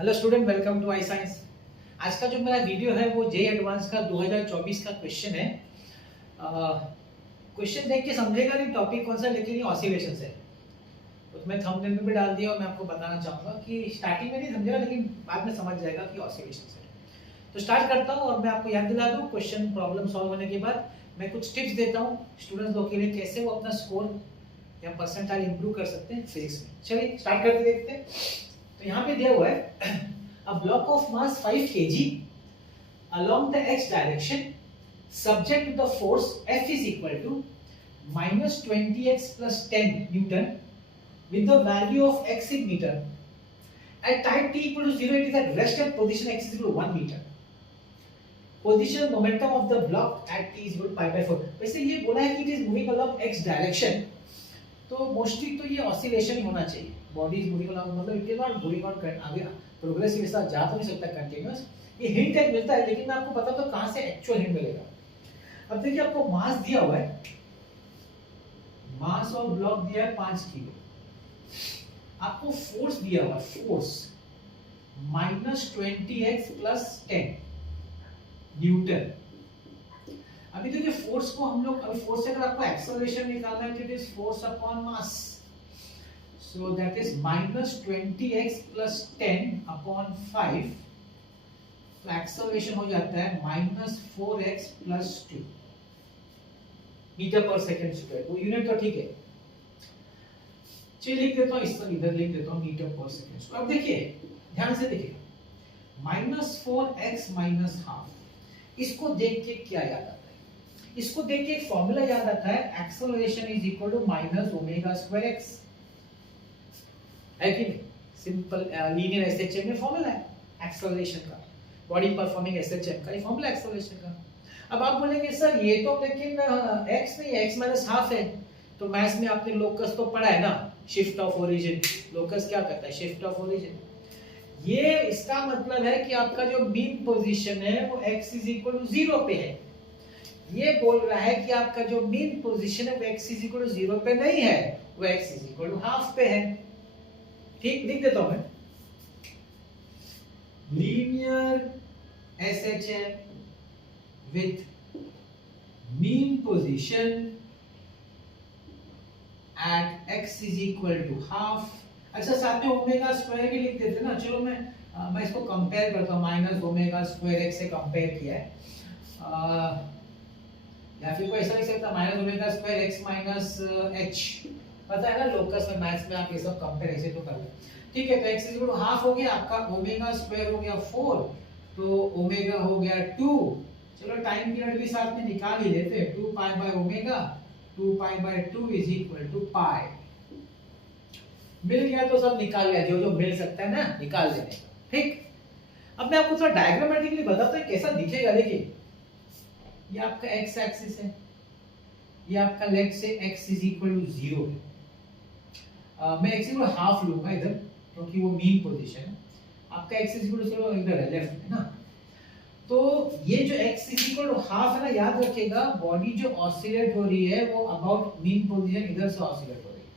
Hello student, welcome to I science. आज का जो मेरा वीडियो है वो जे एडवांस का 2024 का क्वेश्चन है। क्वेश्चन देख के समझेगा नहीं टॉपिक कौन सा, लेकिन ये ऑसिलेशन है। तो मैं थंबनेल में भी डाल दिया और मैं आपको बताना चाहूँगा कि स्टार्टिंग में नहीं समझेगा, लेकिन बाद में समझ जाएगा कि ऑसिलेशन है। तो स्टार्ट करता हूँ और मैं आपको याद दिला दूँ, क्वेश्चन प्रॉब्लम सॉल्व होने के बाद मैं कुछ टिप्स देता हूँ स्टूडेंट्स लोग के लिए, कैसे वो अपना स्कोर या परसेंटाइल इंप्रूव कर सकते हैं फिजिक्स में। चलिए स्टार्ट करके देखते हैं। तो यहाँ पे दिया हुआ है a block of mass 5 kg along the x direction subject to the force F is equal to minus 20x plus 10 Newton with the value of x in meter. At time t equal to 0, it is at rest at position x is equal to 1 meter. Position momentum of the block at t is equal to pi by 4. वैसे ये बोला है कि it is moving along x direction, तो mostly तो ये oscillation ही होना चाहिए। बॉडी इज मूविंग अलॉन्ग, मतलब it is not going on आगे प्रोग्रेसिव के साथ जा तो नहीं सकता कंटीन्यूअस। ये हिंट एक मिलता है, लेकिन मैं आपको बता दूं कहां से एक्चुअल हिंट मिलेगा। अब देखिए आपको मास दिया हुआ है, मास ऑफ ब्लॉक दिया है 5 किलो, आपको फोर्स दिया हुआ है, फोर्स -20x + 10 न्यूटन। अभी देखिए फोर्स को हम लोग, अभी फोर्स से अगर आपको एक्सेलरेशन निकालना है तो it is force upon mass, so that is -20x + 10 upon 5, तो एक्सेलरेशन हो जाता है -4x + 2 मीटर पर सेकंड स्क्वायर। वो यूनिट तो ठीक है, चलिए लिख देता हूं, इस तरह इधर लिख देता हूं मीटर पर सेकंड स्क्वायर। अब देखिए ध्यान से देखिए, -4x - हाफ, इसको देख के क्या याद आता है? इसको देख के एक फॉर्मूला याद आता है, acceleration is equal to -ω² x, है कि नहीं? सिंपल लीनियर एसएचएम में फॉर्मूला है एक्सेलरेशन का, बॉडी परफॉर्मिंग एसएचएम का ये फॉर्मूला एक्सेलरेशन का। अब आप बोलेंगे सर ये तो लेकिन x नहीं है, x - हाफ है। तो मैथ्स में आपने लोकस तो पढ़ा है ना, शिफ्ट ऑफ ओरिजिन। लोकस क्या करता है? Shift of origin. ये इसका मतलब है कि आपका जो मीन पोजीशन है वो x = 0 पे है। ये बोल रहा है कि आपका जो मीन पोजीशन है वो x = 0 पे नहीं है, वो x = हाफ पे है। ठीक, लिख देता हूं मैं, linear SHM with mean position at x = half. अच्छा साथ में ω² भी लिख देते ना। चलो मैं इसको कंपेयर करता हूं, -ω² x से कंपेयर किया है, या फिर कोई ऐसा लिख सकता है -ω² x - h। पता है ना लोकस में, मैथ्स में आप ये सब कंपेयर ऐसे तो कर लो। ठीक है, तो x = हाफ हो गया, आपका ω² हो गया 4, तो ओमेगा हो गया 2। चलो टाइम पीरियड भी साथ में निकाल ही लेते हैं, 2 π/ω, 2 π/2 = पाई। मिल गया तो सब निकाल लिया, जो जो मिल सकता है ना निकाल लेने का। ठीक, अब मैं आपको थोड़ा डायग्रामेटिकली बताता हूं कैसा दिखेगा। देखिए ये आपका x एक्सिस है, ये आपका लेट से x = 0 है। मैं x = हाफ लूंगा इधर, क्योंकि वो मीन पोजीशन है। आपका x = चलो इधर है, लेफ्ट में ना। तो ये जो x = हाफ है ना, याद रखिएगा बॉडी जो ऑसिलेट हो रही है वो अबाउट मीन पोजीशन इधर से ऑसिलेट हो रही है।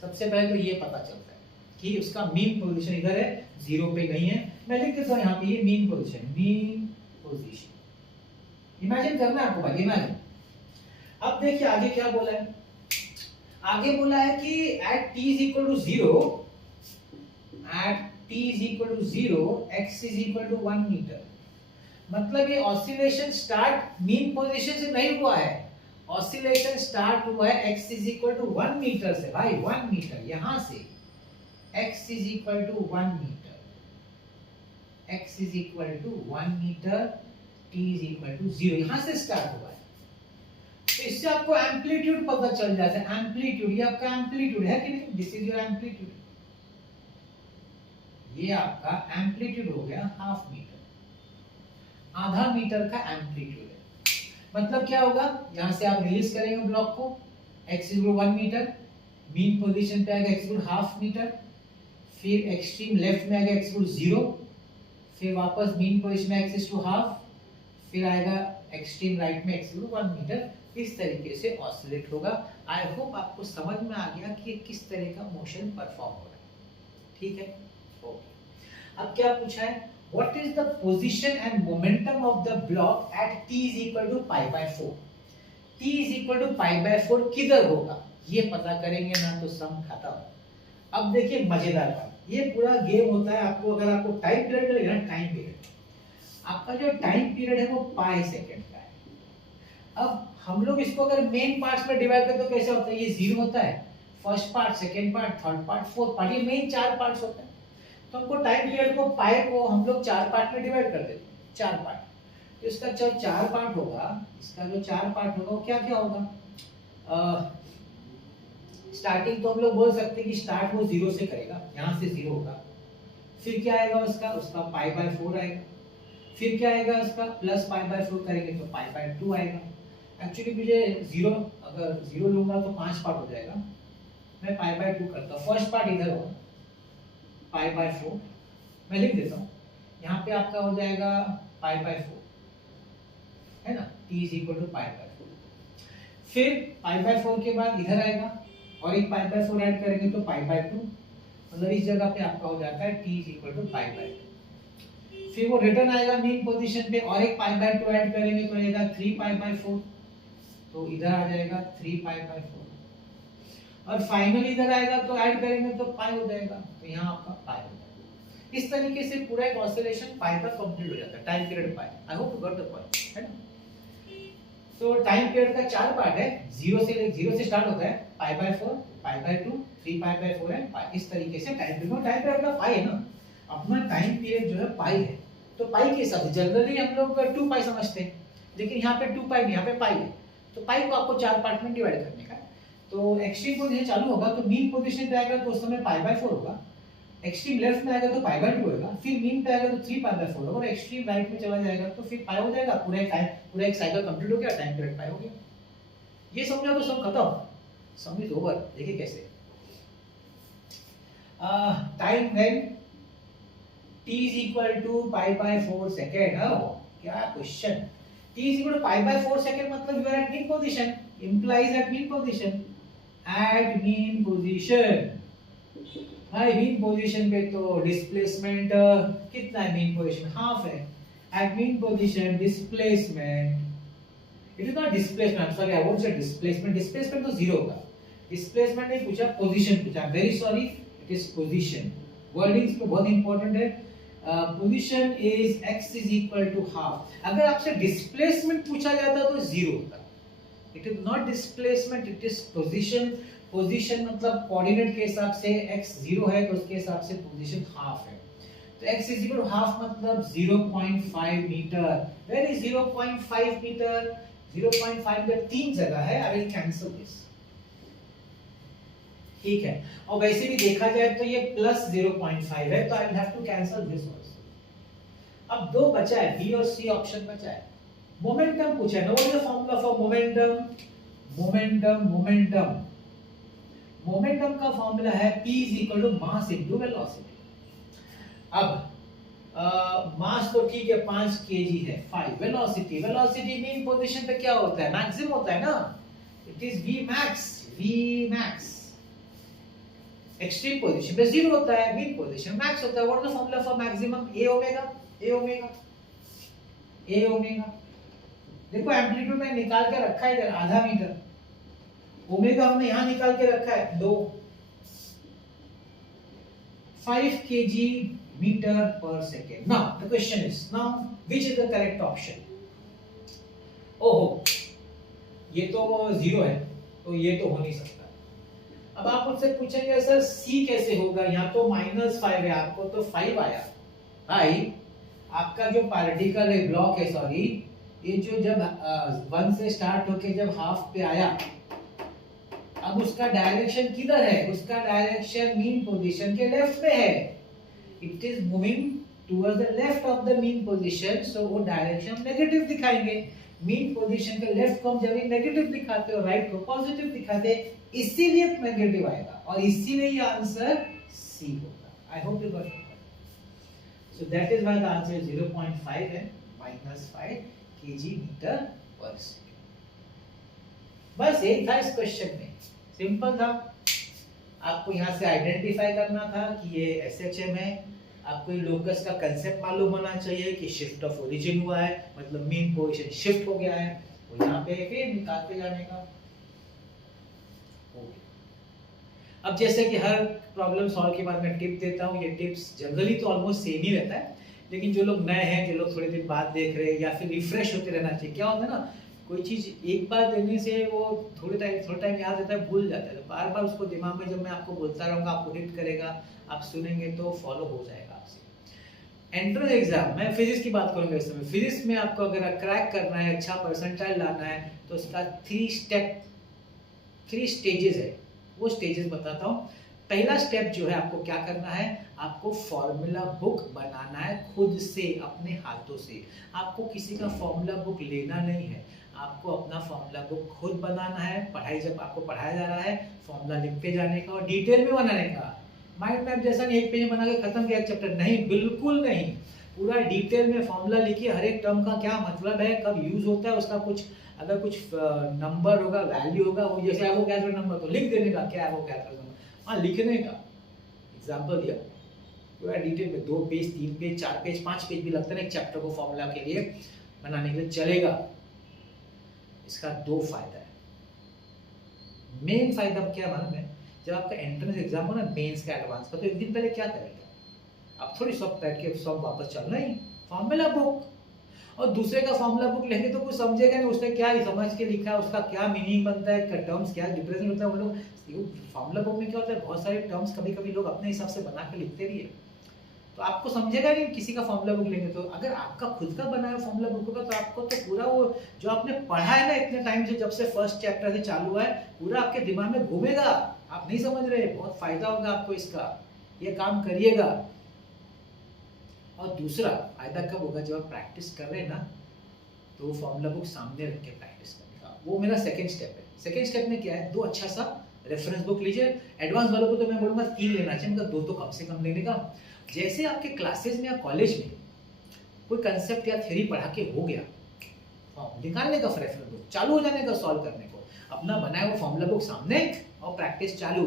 सबसे पहले तो ये पता चलता है कि उसका मीन पोजीशन इधर है, 0 पे नहीं है। मैं लिख देता हूं यहां पे, ये मीन पोजीशन। इमेजिन करना है आपको भाई, इमेजिन। अब देखिए आगे क्या बोला है, आगे बोला है कि at t = 0, x = 1 मीटर। मतलब ये ऑसिलेशन स्टार्ट मीन पोजीशन से नहीं हुआ है, ऑसिलेशन स्टार्ट हुआ है x = 1 मीटर से। भाई 1 मीटर यहां से, x = 1 metre, x = 1 metre, t = 0, यहां से स्टार्ट हुआ है। तो इससे आपको एम्पलीट्यूड पता चल जाता है। एम्पलीट्यूड, ये आपका एम्पलीट्यूड है कि नहीं? दिस इज योर एम्पलीट्यूड, ये आपका एम्पलीट्यूड हो गया हाफ मीटर, आधा मीटर का एम्पलीट्यूड है। मतलब क्या होगा, यहां से आप रिलीज करेंगे ब्लॉक को, x = 1 मीटर, मीन पोजीशन पे आएगा x = हाफ मीटर, फिर एक्सट्रीम लेफ्ट में आएगा x = 0, फिर वापस मीन पोजीशन में x = हाफ, फिर आएगा एक्सट्रीम राइट में x = 1 मीटर। इस तरीके से ऑसिलेट होगा। आई होप आपको समझ में आ गया कि किस तरह का मोशन परफॉर्म हो रहा है। ठीक है, ओके। अब क्या पूछा है, what is the position and momentum of the block at t is equal to π/4। t is equal to π/4 किधर होगा ये पता करेंगे ना तो सम खत्म। अब देखिए मजेदार बात, ये पूरा गेम होता है आपको, अगर आपको टाइम पीरियड मिलेगा ना, टाइम पीरियड, आपका जो टाइम पीरियड है वो पाई सेकंड का है। अब हम लोग इसको अगर मेन पार्ट्स में डिवाइड करें तो कैसे होता है, ये 0 होता है, first part, second part, third part, fourth part, ये मेन 4 पार्ट्स होते हैं। तो हमको टाइम पीरियड को पाई को हम लोग 4 पार्ट में डिवाइड कर देते हैं, 4 पार्ट। तो इसका जो 4 पार्ट होगा, इसका जो 4 पार्ट होगा वो क्या क्या होगा। स्टार्टिंग तो हम लोग बोल सकते हैं कि स्टार्ट वो 0 से करेगा, यहाँ से 0 होगा, फिर क्या आएगा उसका π/4 आएगा, फिर क्या आएगा उसका प्लस π/4 करेंगे तो π/2 आएगा। एक्चुअली मुझे 0, अगर 0 लूंगा तो 5 पार्ट हो जाएगा, मैं π/2 करता हूँ। फर्स्ट पार्ट इधर होगा π/4, मैं लिख देता हूँ, यहाँ पे आपका हो जाएगा π/4 है ना, t इज इक्वल टू π/4। फिर π/4 के बाद इधर आएगा और एक π/4 ऐड करेंगे तो π/2, मतलब इस जगह पे आपका हो जाता है t इज इक्वल टू π/2। फिर वो रिटर्न आएगा मेन पोजीशन पे और एक π/2 ऐड करेंगे तो आएगा 3π/4, तो इधर आ जाएगा 3π/4 और फाइनली इधर आएगा तो ऐड करेंगे तो पाई हो जाएगा, तो यहाँ आपका पाई हो जाएगा। इस तरीके से पूरा एक ऑसिलेशन पाई का कंप्लीट हो जाता है, time period pi. I hope you got the point, है ना। तो टाइम पीरियड का 4 पार्ट है, 0 से स्टार्ट होता है, π/4, π/2, 3π/4 है पाई। इस तरीके से टाइम पीरियड अपना पाई है ना, अपना टाइम पीरियड जो है पाई है। तो पाई के हिसाब से जनरली हम लोग 2 पाई समझते हैं, लेकिन यहाँ पे 2 पाई नहीं, यहाँ पे पाई है। तो पाई को आपको 4 पार्ट में डिवाइड करने का है। तो एक्सट्रीम पोजीशन चालू होगा तो मीन पोजीशन पे आएगा तो उस समय π/4 होगा, एक्सट्रीम लेफ्ट में आएगा तो π/2 होगा, फिर मीन पे आएगा तो 3π/4 होगा और एक्सट्रीम राइट में चला जाएगा तो फिर पाई हो जाएगा। पूरा एक साइकिल कंप्लीट हो गया, टाइम पीरियड पाई हो गया। ये समझा तो सब खत्म, सम इज ओवर। देखिए कैसे, time when t is equal to π/4 second. क्या question, t is equal to π/4 second मतलब you are at mean position, implies at mean position, at mean position। भाई मीन पोजीशन पे तो डिस्प्लेसमेंट कितना है, मीन पोजीशन हाफ है, at mean position displacement, it is not displacement, I am sorry, I won't say displacement, displacement तो 0 होगा, displacement नहीं पूछा, पोजीशन पूछा, I am very sorry, it is position. Wordings पे बहुत इंपॉर्टेंट है। Position is x is equal to half. अगर आपसे डिस्प्लेसमेंट पूछा जाता तो 0 होता, it is not displacement, it is position. Position मतलब कोऑर्डिनेट के हिसाब से x 0 है तो उसके हिसाब से पोजीशन हाफ है, तो x is equal to half मतलब 0.5 metre. Where is 0.5 metre, 0.5 metre 3 जगह है, आई विल कैंसिल दिस, ठीक है। और वैसे भी देखा जाए तो ये प्लस 0.5 है तो I will have to cancel this also. अब 2 बचा है, बी और सी ऑप्शन बचा है। मोमेंटम पूछा है, what is the formula for momentum. Momentum का फार्मूला है p is equal to mass into velocity। अब मास तो ठीक है 5 kg है, 5 वेलोसिटी मीन पोजीशन पे क्या होता है, मैक्सिमम होता है ना, it is v max। Extreme position पे 0 होता है, मीन पोजीशन मैक्स होता है। What is the formula for maximum, a omega. देखो एम्पलीट्यूड में निकाल के रखा है इधर आधा मीटर, ओमेगा हमने यहां निकाल के रखा है 2, 5 kg meter per second। Now the question is, now which is the correct option? ओहो, ये तो 0 है तो ये तो हो नहीं सकता। अब आप मुझसे पूछेंगे सर c कैसे होगा, यहाँ तो -5 है, आपको तो 5 आया। भाई आपका जो पार्टिकल है, ब्लॉक है सॉरी, ये जो जब 1 से स्टार्ट होके जब हाफ पे आया, अब उसका डायरेक्शन किधर है, उसका डायरेक्शन मीन पोजीशन के लेफ्ट में है, it is moving towards the left of the mean position, so वो डायरेक्शन नेगेटिव दिखाएंगे। मीन पोजीशन के लेफ्ट को हम जब नेगेटिव दिखाते हो, राइट को पॉजिटिव दिखाते, इसीलिए नेगेटिव आएगा और इसीलिए ये आंसर सी होगा। I hope you got it. So that is why the answer is 0.5 है, -5 kg मीटर पर सेकंड। बस यही था इस क्वेश्चन में, सिंपल था। आपको यहाँ से आइडेंटिफाई करना था कि ये SHM है, आपको ये लोकस का कंसेप्ट मालूम होना चाहिए कि शिफ्ट ऑफ ओरिजिन हुआ है, मतलब मेन पोजीशन शिफ्ट हो गया है, तो यहाँ पे फिर निकालते जाने का हो गया। अब जैसे कि हर प्रॉब्लम सॉल्व के बाद मैं टिप देता हूँ, ये टिप्स जनरली तो ऑलमोस्ट सेम ही रहता है, लेकिन जो लोग नए हैं, जो लोग थोड़े दिन बाद देख रहे हैं, या फिर रिफ्रेश होते रहना चाहिए। क्या होता है ना, कोई चीज़ एक बार देने से वो थोड़ा टाइम याद रहता है, भूल जाता है, तो बार बार उसको दिमाग में जब मैं आपको बोलता रहूँगा, आपको हिट करेगा, आप सुनेंगे तो फॉलो हो जाएगा आपसे। एंट्रेंस एग्जाम, मैं फिजिक्स की बात करूँगा इस समय। फिजिक्स में आपको अगर क्रैक करना है, अच्छा परसेंटाइल लाना है, तो उसका 3 स्टेजेस है, वो स्टेजेस बताता हूँ। पहला स्टेप जो है, आपको क्या करना है, आपको फॉर्मूला बुक बनाना है खुद से, अपने हाथों से। आपको किसी का फॉर्मूला बुक लेना नहीं है, आपको अपना फॉर्मूला बुक खुद बनाना है। पढ़ाई जब आपको पढ़ाया जा रहा है, फॉर्मूला लिखते जाने का और डिटेल में बनाने का। माइंड मैप जैसा नहीं, एक पेज बना के खत्म किया चैप्टर, नहीं, बिल्कुल नहीं। पूरा डिटेल में फॉर्मूला लिखिए, हर एक टर्म का क्या मतलब है, कब यूज होता है, उसका कुछ अगर कुछ नंबर होगा, वैल्यू होगा, वो जैसे एवोगैड्रो नंबर तो लिख देने का, क्या एवोगैड्रो नंबर, हाँ लिखने का। एग्जाम्पल दिया पूरा डिटेल में, 2 पेज 3 पेज 4 पेज 5 पेज भी लगता है ना एक चैप्टर को फॉर्मूला के लिए बनाने के लिए, चलेगा। इसका 2 फायदा है। मेन फायदा क्या मालूम है, जब आपका एंट्रेंस एग्जाम हो ना, मेंस का एडवांस का, तो एक दिन पहले क्या करेंगे आप, थोड़ी सब बैठ के सब वापस चलना ही फॉर्मूला बुक, और दूसरे का फॉर्मूला बुक लेंगे तो कुछ समझेगा नहीं, उसने क्या समझ के लिखा है, उसका क्या मीनिंग बनता है, टर्म्स क्या रिप्रेजेंट होता है। वो लोग फॉर्मूला बुक में क्या होता है, बहुत सारे टर्म्स कभी कभी लोग अपने हिसाब से बना के लिखते भी है, तो आपको समझेगा नहीं किसी का फॉर्मूला बुक लेंगे तो। अगर आपका खुद का बनाया फॉर्मूला बुक होगा तो आपको तो पूरा वो जो आपने पढ़ा है ना इतने टाइम से, जब से फर्स्ट चैप्टर से चालू हुआ है, पूरा आपके दिमाग में घूमेगा। आप नहीं समझ रहे, बहुत फायदा होगा आपको इसका, ये काम करिएगा। और दूसरा फायदा कब होगा, जब आप प्रैक्टिस कर रहे हैं ना, तो फॉर्मूला बुक सामने रख के प्रैक्टिस करने का, वो मेरा सेकंड स्टेप है। सेकंड स्टेप में क्या है, 2 अच्छा सा रेफरेंस बुक लीजिए। एडवांस वालों को तो मैं बोलूँगा 3 लेना चाहिए, मतलब 2 तो कम से कम लेने का। जैसे आपके क्लासेस में या कॉलेज में कोई कंसेप्ट या थ्योरी पढ़ा के हो गया, निकालने का रेफरेंस बुक, चालू हो जाने का सॉल्व करने को, अपना बनाया हुआ फॉर्मूला बुक सामने और प्रैक्टिस चालू।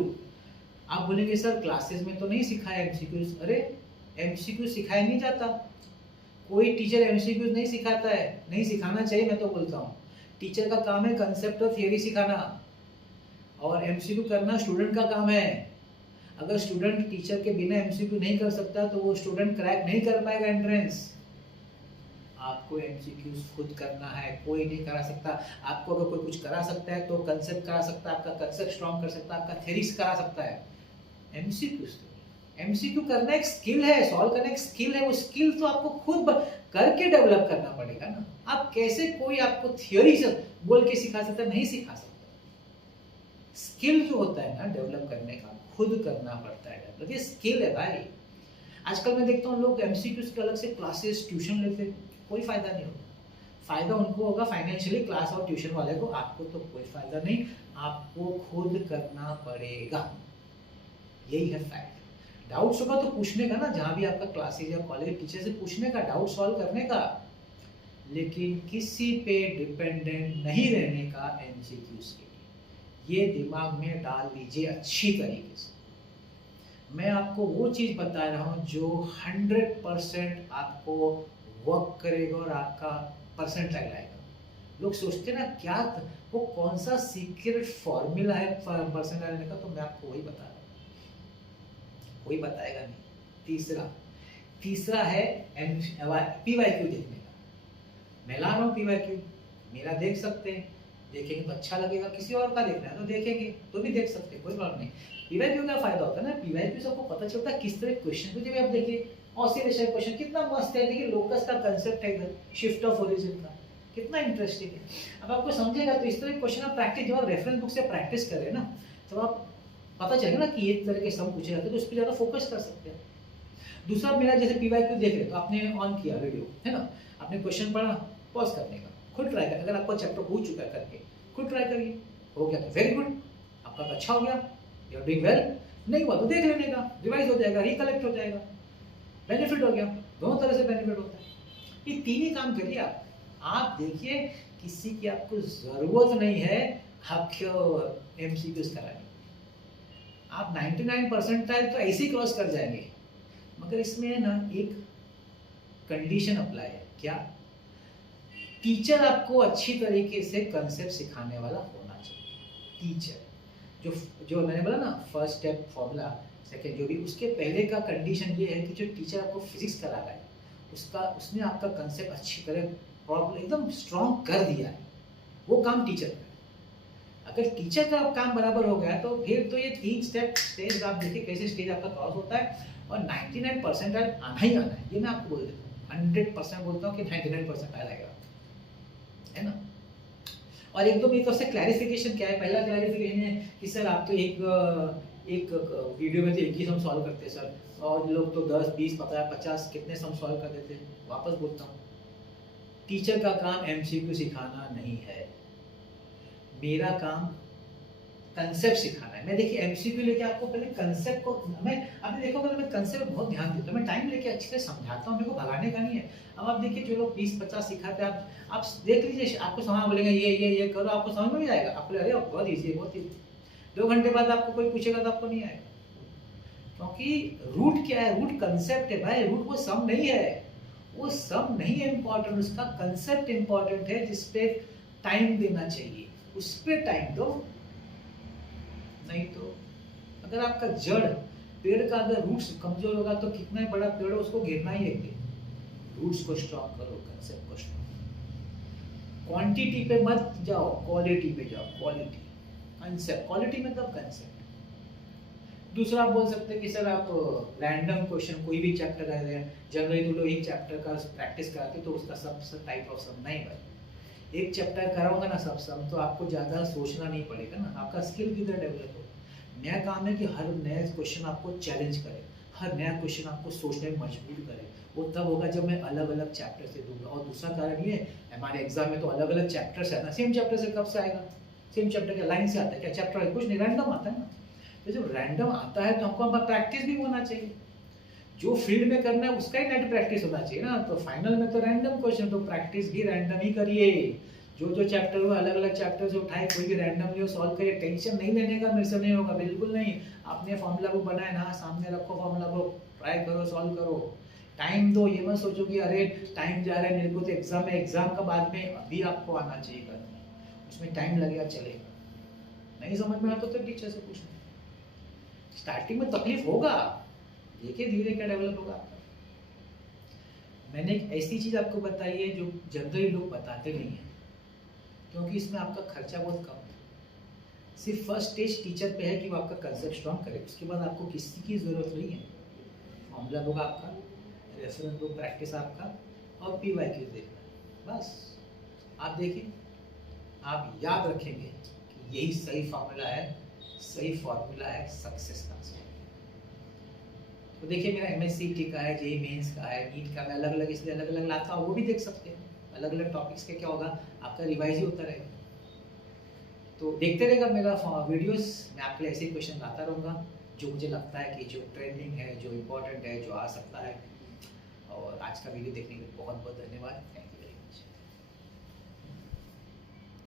आप बोलेंगे सर क्लासेस में तो नहीं सिखाया एमसीक्यूज, अरे एमसीक्यू सिखाया नहीं जाता, कोई टीचर एमसीक्यू नहीं सिखाता है, नहीं सिखाना चाहिए। मैं तो बोलता हूँ टीचर का काम है कंसेप्ट और थियरी सिखाना, और एमसीक्यू करना स्टूडेंट का काम है। अगर स्टूडेंट टीचर के बिना एमसीक्यू नहीं कर सकता तो वो स्टूडेंट क्रैक नहीं कर पाएगा एंट्रेंस। आपको एमसीक्यूज खुद करना है, कोई नहीं करा सकता। आपको अगर कोई कुछ करा सकता है तो कंसेप्ट करा सकता है, आपका कंसेप्ट स्ट्रॉन्ग कर सकता है, आपका थ्योरीज करा सकता है। एमसीक्यू करना एक स्किल है, सॉल्व करना एक स्किल है, वो स्किल तो आपको खुद करके डेवलप करना पड़ेगा ना। आप कैसे कोई आपको थ्योरी से बोल के सिखा सकता है, नहीं सिखा सकता। स्किल जो होता है ना डेवलप करने का, खुद करना पड़ता है डेवलप, ये स्किल है भाई। आजकल मैं देखता हूँ लोग एमसीक्यूज के अलग से क्लासेस ट्यूशन लेते, कोई फायदा नहीं होगा। फायदा उनको होगा फाइनेंशियली, क्लास और ट्यूशन वाले को, आपको तो कोई फायदा नहीं। आपको खुद करना पड़ेगा, यही है फैक्ट। डाउट्स होगा तो पूछने का ना, जहाँ भी आपका क्लासेज या कॉलेज टीचर से पूछने का, डाउट सॉल्व करने का, लेकिन किसी पे डिपेंडेंट नहीं रहने का एमसीक्यूज के लिए। ये दिमाग में डाल लीजिए अच्छी तरीके से। मैं आपको वो चीज़ बता रहा हूँ जो 100% आपको वर्क करेगा और आपका परसेंटाइल आएगा। लोग सोचते हैं ना क्या वो कौन सा सीक्रेट फॉर्मूला है परसेंटाइल आने का, तो मैं आपको वही बता रहा हूँ, कोई बताएगा नहीं। तीसरा है पीवाईक्यू देखने का। मैं ला रहा हूँ पीवाईक्यू, मेरा देख सकते हैं, देखेंगे तो अच्छा लगेगा, किसी और का देखना है तो देखेंगे तो भी देख सकते हैं, कोई प्रॉब्लम नहीं। पीवाईक्यू का फायदा होता है ना, पीवाईक्यू से आपको पता चलता है किस तरह क्वेश्चन को। जब आप देखिए ऑसिलेशन क्वेश्चन कितना मस्त है, देखिए लोकस का कंसेप्ट है इधर, शिफ्ट ऑफ ओरिजिन का, कितना इंटरेस्टिंग है। अब आपको समझेगा तो इस तरह क्वेश्चन आप प्रैक्टिस, जब आप रेफरेंस बुक से प्रैक्टिस करें ना, तो आप पता चलेगा ना कि ये तरह के सम पूछे जाते हैं, तो उस पर ज़्यादा फोकस कर सकते हैं। दूसरा मेरा जैसे पीवाईक्यू देख रहे तो आपने ऑन किया वीडियो है ना, आपने क्वेश्चन पढ़ा, पॉज करने का, खुद ट्राई कर। अगर आपका चैप्टर हो चुका है करके खुद ट्राई करिए, हो गया तो वेरी गुड, आपका तो अच्छा हो गया, यू आर डूइंग वेल। नहीं हुआ तो देख लेने का, रिवाइज हो जाएगा, रिकलेक्ट हो जाएगा, बेनिफिट हो गया। दोनों तरह से बेनिफिट होता है। ये 3 ही काम करिए आप देखिए किसी की आपको जरूरत नहीं है आपको एमसीक्यूज कराने। आप 99 परसेंटाइल तो ऐसे ही क्रॉस कर जाएंगे, मगर इसमें है ना एक कंडीशन अप्लाई है। क्या? टीचर आपको अच्छी तरीके से कंसेप्ट सिखाने वाला होना चाहिए। टीचर जो जो मैंने बोला ना, फर्स्ट स्टेप फॉर्मूला, सेकंड जो भी, उसके पहले का कंडीशन ये है कि जो टीचर आपको फिजिक्स करा रहा है उसने आपका कंसेप्ट अच्छी तरह प्रॉब्लम एकदम स्ट्रॉन्ग कर दिया है, वो काम टीचर का है। अगर टीचर का काम बराबर हो गया तो फिर तो ये 3 स्टेज आप देखिए कैसे स्टेज आपका क्रॉस होता है, और 99% आना ही आना है, ये मैं आपको बोल देता हूँ। 100% बोलता हूँ कि 99% आएगा, है ना। और एक तो मेरी तरफ से क्लैरिफिकेशन क्या है, पहला क्लैरिफिकेशन है कि सर आप तो एक वीडियो में तो एक ही सम सॉल्व करते सर, और लोग तो 10 20 50 कितने सम सॉल्व कर देते। वापस बोलता हूँ, टीचर का काम एमसीक्यू सिखाना नहीं है, मेरा काम कंसेप्ट सिखाना है। मैं देखिए एमसीक्यू लेके आपको पहले कंसेप्ट को, मैं आपने देखोगे तो मैं कंसेप्ट में बहुत ध्यान देता हूँ, मैं टाइम लेके अच्छे से समझाता हूँ, मेरे को भगाने का नहीं है। अब आप देखिए जो लोग 20-50 सिखाते हैं, आप देख लीजिए, आपको समझ बोलेंगे ये करो, आपको समझ में भी आएगा, आपको अरे बहुत ईजी है, बहुत ईजी। 2 घंटे बाद आपको कोई पूछेगा तो आपको नहीं आएगा, क्योंकि रूट क्या है, रूट कंसेप्ट है भाई, रूट वो सम नहीं है, वो सम नहीं है इम्पोर्टेंट, उसका कंसेप्ट इम्पोर्टेंट है जिसपे टाइम देना चाहिए, उस पर टाइम दो। नहीं तो अगर आपका जड़ पेड़ का अगर रूट्स कमजोर होगा तो कितना ही बड़ा पेड़ हो उसको गिरना ही है। रूट्स को स्ट्रॉन्ग करो, कंसेप्ट को स्ट्रॉन्ग। क्वांटिटी पे मत जाओ, क्वालिटी पे जाओ। क्वालिटी कंसेप्ट, क्वालिटी मतलब कंसेप्ट। दूसरा आप बोल सकते हैं कि सर आप रैंडम क्वेश्चन कोई भी चैप्टर कर रहे हैं, जनरली तो लोग एक चैप्टर का प्रैक्टिस कराते तो उसका सब टाइप ऑफ सम नहीं भाई, एक चैप्टर कराऊंगा ना सब सम, तो आपको ज़्यादा सोचना नहीं पड़ेगा ना, आपका स्किल किधर डेवलप हो। नया काम है कि हर नया क्वेश्चन आपको चैलेंज करे, हर नया क्वेश्चन आपको सोचने में मजबूर करे। वो तब होगा जब मैं अलग अलग चैप्टर से दूंगा। और दूसरा कारण ये, हमारे एग्जाम में तो अलग अलग चैप्टर्स है ना, सेम चैप्टर से कब से आएगा, सेम चैप्टर के लाइन से आता है क्या, चैप्टर है कुछ नहीं, रैंडम आता है ना। तो जब रैंडम आता है तो हमको प्रैक्टिस भी होना चाहिए, जो फील्ड में करना है उसका ही नेट प्रैक्टिस होना चाहिए ना। तो फाइनल में तो रैंडम क्वेश्चन, तो प्रैक्टिस भी रैंडम ही करिए। जो चैप्टर हो अलग अलग चैप्टर से उठाए, कोई भी रैंडमली सॉल्व करिए, टेंशन नहीं लेने का, मेरे से नहीं होगा, बिल्कुल नहीं। आपने फॉर्मूला बुक बनाया ना, सामने रखो फॉर्मूला बुक, ट्राई करो, सॉल्व करो, टाइम दो। ये मत सोचो कि अरे टाइम जा रहा है मेरे को तो एग्जाम है, एग्जाम का बाद में, अभी आपको आना चाहिए करना, उसमें टाइम लगेगा, चलेगा। नहीं समझ में आता तो टीचर से पूछना। स्टार्टिंग में तकलीफ होगा, देखिए धीरे क्या डेवलप होगा आपका। मैंने एक ऐसी चीज आपको बताई है जो जनरली लोग बताते नहीं है, क्योंकि इसमें आपका खर्चा बहुत कम है। सिर्फ फर्स्ट स्टेज टीचर पे है कि वो आपका कंसेप्ट स्ट्रॉन्ग करे, उसके बाद आपको किसी की ज़रूरत नहीं है। फॉर्मूला बुक आपका, रेफरेंस बुक प्रैक्टिस आपका, और PYQ देखना, बस। आप देखिए, आप याद रखेंगे कि यही सही फॉर्मूला है, सही फॉर्मूला है सक्सेस का। तो देखिए मेरा MSc का है, JEE मेंस का है, नीट का, मैं अलग अलग इसलिए अलग अलग लाता हूँ, वो भी देख सकते हैं। अलग अलग टॉपिक्स के क्या होगा, आपका रिवाइज ही होता रहेगा। तो देखते रहेगा मेरा वीडियोस, मैं आपके लिए ऐसे ही क्वेश्चन लाता रहूँगा जो मुझे लगता है कि जो ट्रेंडिंग है, जो इम्पोर्टेंट है, जो आ सकता है। और आज का वीडियो देखने के लिए बहुत बहुत धन्यवाद। Thank you.